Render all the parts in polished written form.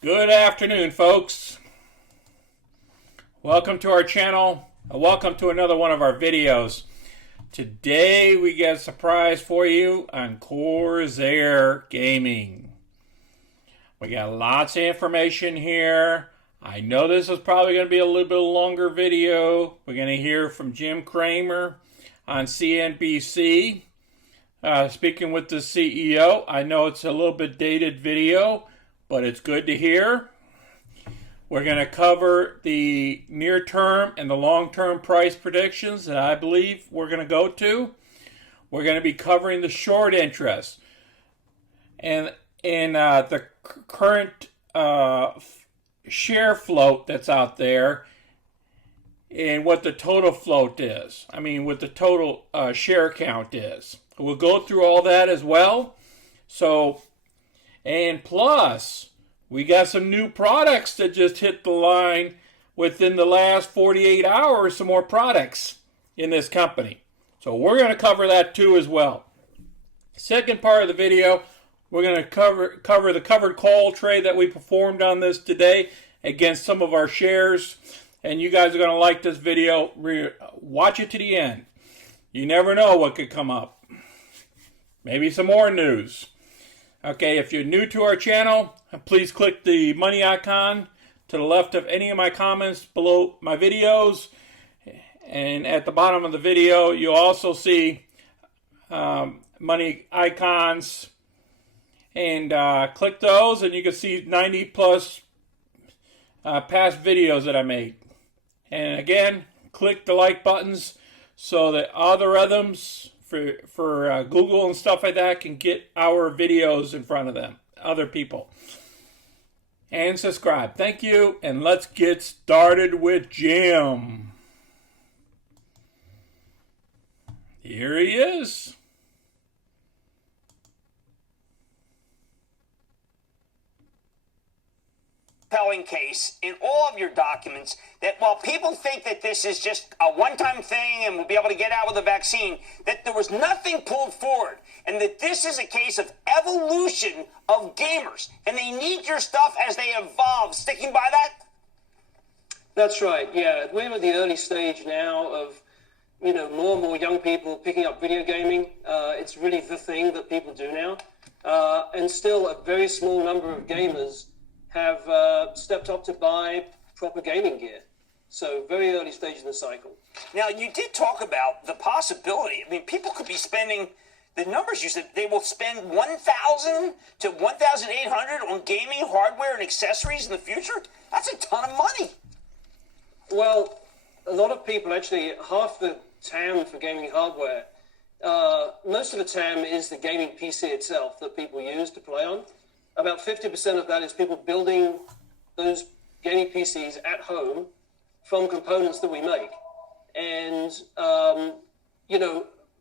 Good afternoon, folks. Welcome to our channel. Welcome to another one of our videos. Today we got a surprise for you on Corsair Gaming. We got lots of information here. I know this is probably going to be a little bit longer video. We're going to hear from Jim Cramer on CNBC, speaking with the CEO. I know it's a little bit dated video, but it's good to hear. We're going to cover the near-term and the long-term price predictions that I believe we're going to go to. We're going to be covering the short interest and the current share float that's out there and what the total float is. I mean, what the total share count is. We'll go through all that as well. And plus, we got some new products that just hit the line within the last 48 hours, some more products in this company. So we're going to cover that too as well. Second part of the video, we're going to cover the covered call trade that we performed on this today against some of our shares. And you guys are going to like this video. Watch it to the end. You never know what could come up. Maybe some more news. Okay, if you're new to our channel, please click the money icon to the left of any of my comments below my videos. And at the bottom of the video, you'll also see money icons. And click those and you can see 90 plus past videos that I made. And again, click the like buttons so that algorithms for Google and stuff like that can get our videos in front of them, other people. And subscribe. Thank you, and let's get started with Jim. Here he is. Compelling case in all of your documents that while people think that this is just a one-time thing and we'll be able to get out with the vaccine, that there was nothing pulled forward and that this is a case of evolution of gamers and they need your stuff as they evolve. Sticking by that? That's right, yeah. We're at the early stage now of, more and more young people picking up video gaming. It's really the thing that people do now. And still a very small number of gamers have stepped up to buy proper gaming gear. So very early stage in the cycle. Now, you did talk about the possibility. I mean, people could be spending, the numbers you said, they will spend $1,000 to $1,800 on gaming hardware and accessories in the future? That's a ton of money. Well, a lot of people, actually, half the TAM for gaming hardware, most of the TAM is the gaming PC itself that people use to play on. About 50% of that is people building those gaming PCs at home from components that we make. And,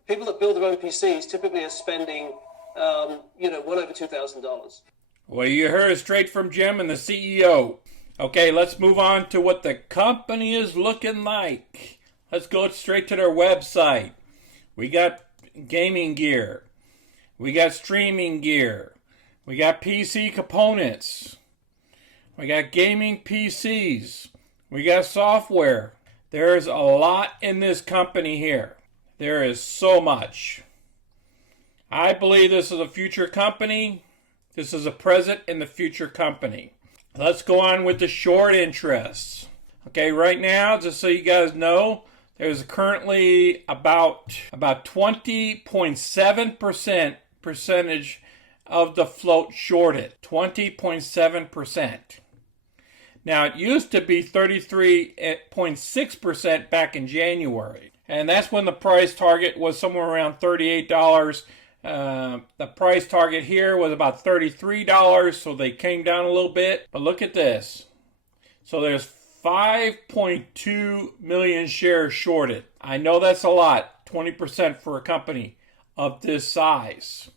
people that build their own PCs typically are spending, well over $2,000. Well, you heard it straight from Jim and the CEO. Okay, let's move on to what the company is looking like. Let's go straight to their website. We got gaming gear. We got streaming gear. We got PC components. We got gaming PCs. We got software. There's a lot in this company here. There is so much. I believe this is a future company. This is a present and the future company. Let's go on with the short interests. Okay, right now, just so you guys know, there's currently about 20.7% percentage of the float shorted, 20.7%. Now, it used to be 33.6% back in January, and that's when the price target was somewhere around $38. The price target here was about $33, so they came down a little bit. But look at this. So there's 5.2 million shares shorted. I know that's a lot, 20% for a company of this size.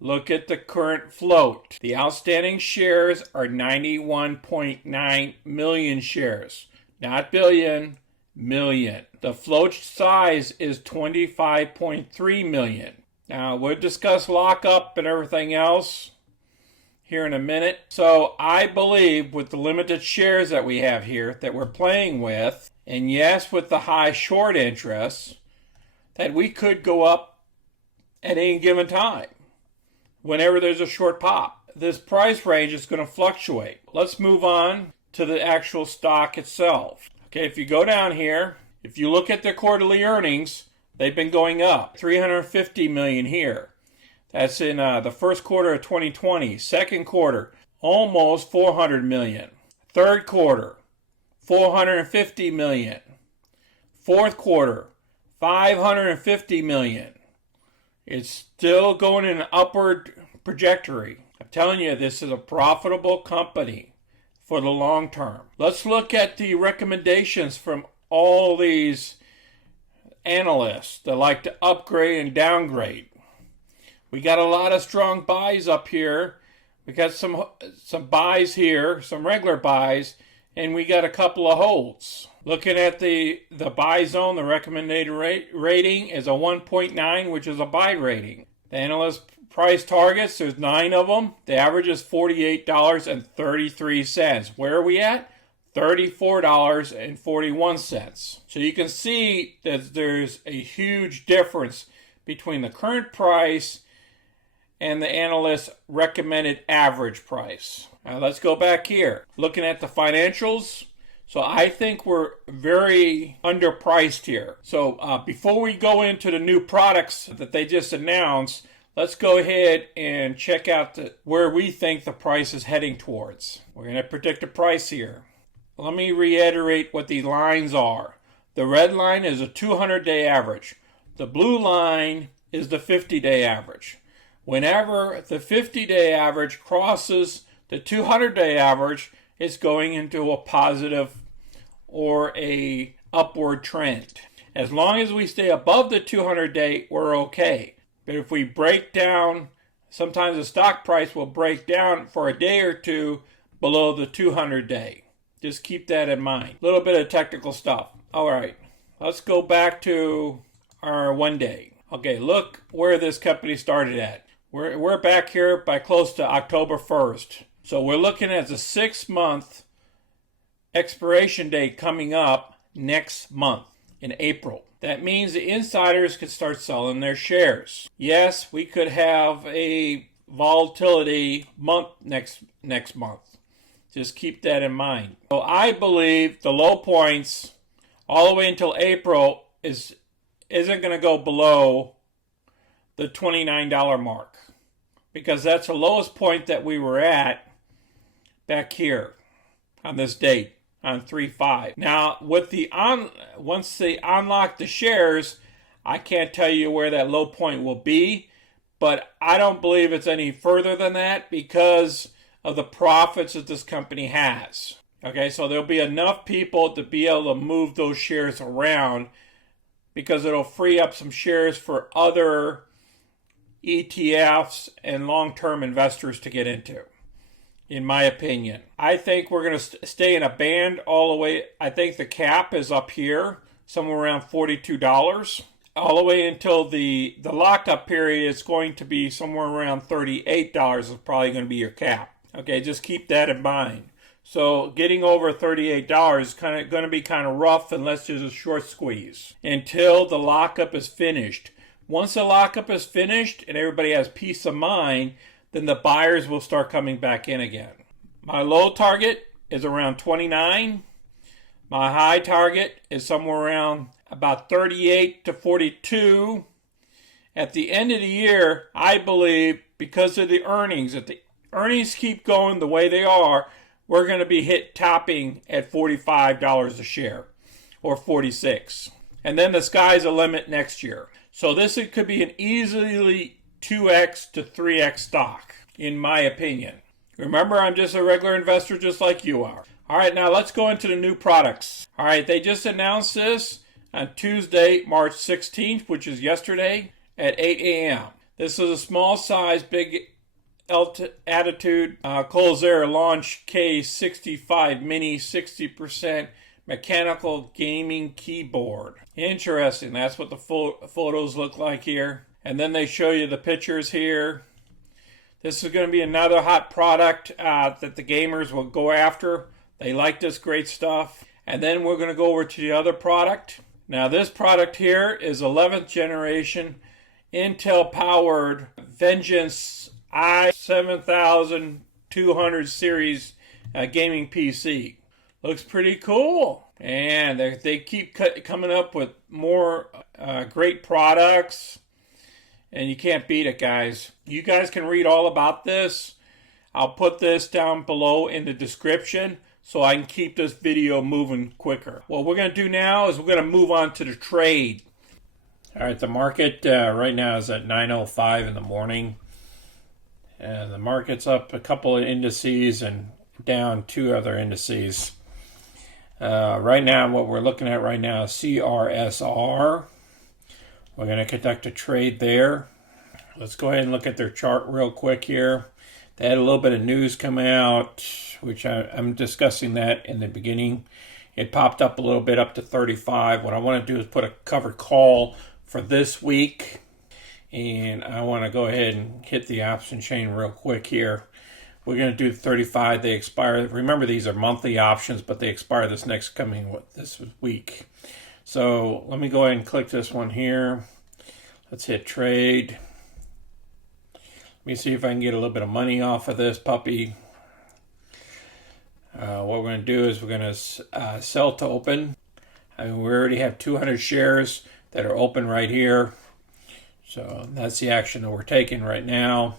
Look at the current float. The outstanding shares are 91.9 million shares. Not billion, million. The float size is 25.3 million. Now, we'll discuss lockup and everything else here in a minute. So I believe with the limited shares that we have here that we're playing with, and yes, with the high short interest, that we could go up at any given time whenever there's a short pop. This price range is going to fluctuate. Let's move on to the actual stock itself. Okay, if you go down here, if you look at their quarterly earnings, they've been going up. 350 million here. That's in the first quarter of 2020. Second quarter, almost 400 million. Third quarter, 450 million. Fourth quarter, 550 million. It's still going in an upward trajectory. I'm telling you, this is a profitable company for the long term. Let's look at the recommendations from all these analysts that like to upgrade and downgrade. We got a lot of strong buys up here. We got some buys here, some regular buys, and we got a couple of holds. Looking at the buy zone, the recommended rating is a 1.9, which is a buy rating. The analyst price targets, there's 9 of them. The average is $48.33. Where are we at? $34.41. So you can see that there's a huge difference between the current price and the analyst's recommended average price. Now let's go back here. Looking at the financials, so I think we're very underpriced here. So before we go into the new products that they just announced, let's go ahead and check out where we think the price is heading towards. We're going to predict a price here. Let me reiterate what the lines are. The red line is a 200-day average. The blue line is the 50-day average. Whenever the 50-day average crosses the 200-day average, it's going into a positive or a upward trend. As long as we stay above the 200-day, we're okay. But if we break down, sometimes the stock price will break down for a day or two below the 200-day. Just keep that in mind. A little bit of technical stuff. All right, let's go back to our 1 day. Okay, look where this company started at. We're back here by close to October 1st. So we're looking at the 6-month expiration date coming up next month in April. That means the insiders could start selling their shares. Yes, we could have a volatility month next month. Just keep that in mind. So I believe the low points all the way until April isn't going to go below the $29 mark, because that's the lowest point that we were at back here on this date on 3/5. Now, with once they unlock the shares, I can't tell you where that low point will be, but I don't believe it's any further than that because of the profits that this company has. Okay, so there'll be enough people to be able to move those shares around because it'll free up some shares for other ETFs and long-term investors to get into, in my opinion. I think we're going to stay in a band all the way. I think the cap is up here, somewhere around $42. All the way until the lockup period is going to be somewhere around $38 is probably going to be your cap. Okay, just keep that in mind. So getting over $38 is going to be kind of rough unless there's a short squeeze until the lockup is finished. Once the lockup is finished and everybody has peace of mind, then the buyers will start coming back in again. My low target is around 29. My high target is somewhere around about 38 to 42. At the end of the year, I believe because of the earnings, if the earnings keep going the way they are, we're going to be topping at $45 a share or 46. And then the sky's the limit next year. So this could be an easily 2x to 3x stock, in my opinion. Remember, I'm just a regular investor just like you are. All right, now let's go into the new products. All right, they just announced this on Tuesday, March 16th, which is yesterday at 8 a.m. This is a small size, big attitude Corsair Launch K65 Mini 60% mechanical gaming keyboard. Interesting. That's what the photos look like here. And then they show you the pictures here. This is going to be another hot product that the gamers will go after. They like this great stuff. And then we're going to go over to the other product. Now this product here is 11th generation Intel powered Vengeance i7200 series gaming PC. Looks pretty cool. And they keep coming up with more great products. And you can't beat it, guys. You guys can read all about this. I'll put this down below in the description so I can keep this video moving quicker. What we're going to do now is we're going to move on to the trade. All right, the market right now is at 9:05 in the morning. The market's up a couple of indices and down 2 other indices. Right now, what we're looking at right now is CRSR. We're going to conduct a trade there. Let's go ahead and look at their chart real quick here. They had a little bit of news come out, which I'm discussing that in the beginning. It popped up a little bit up to 35. What I want to do is put a covered call for this week. And I want to go ahead and hit the option chain real quick here. We're going to do 35. They expire. Remember, these are monthly options, but they expire this week. So let me go ahead and click this one here. Let's hit trade. Let me see if I can get a little bit of money off of this puppy. What we're going to do is we're going to sell to open. We already have 200 shares that are open right here. So that's the action that we're taking right now.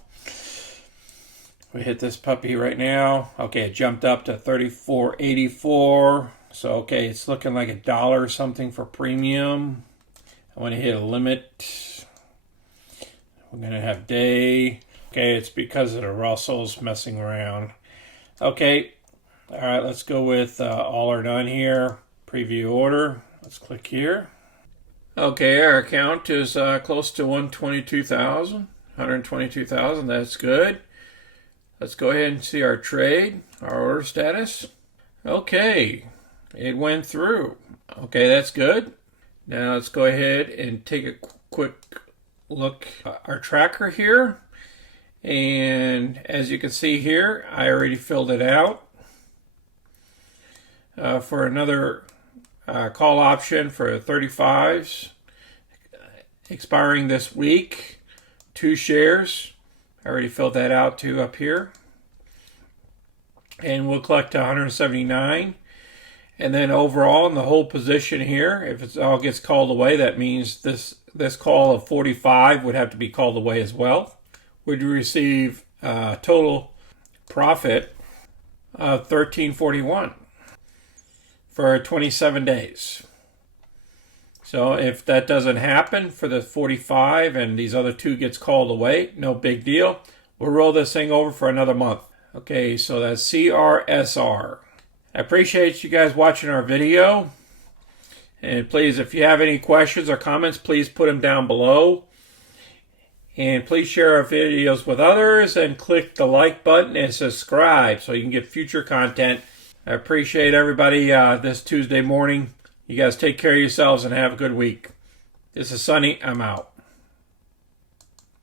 We hit this puppy right now. Okay, it jumped up to 34.84. So, okay, it's looking like $1 something for premium. I want to hit a limit. We're going to have day. Okay, it's because of the Russells messing around. Okay, all right, let's go with all or none here. Preview order. Let's click here. Okay, our account is close to 122,000. That's good. Let's go ahead and see our trade, our order status. Okay. It went through. Okay, that's good. Now let's go ahead and take a quick look at our tracker here. And as you can see here, I already filled it out for another call option for 35s expiring this week. 2 shares. I already filled that out too up here. And we'll collect 179. And then overall in the whole position here, if it all gets called away, that means this call of 45 would have to be called away as well. We'd receive a total profit of $13.41 for 27 days. So if that doesn't happen for the 45 and these other 2 gets called away, no big deal. We'll roll this thing over for another month. Okay, so that's CRSR. I appreciate you guys watching our video. And please, if you have any questions or comments, please put them down below. And please share our videos with others and click the like button and subscribe so you can get future content. I appreciate everybody this Tuesday morning. You guys take care of yourselves and have a good week. This is Sonny. I'm out.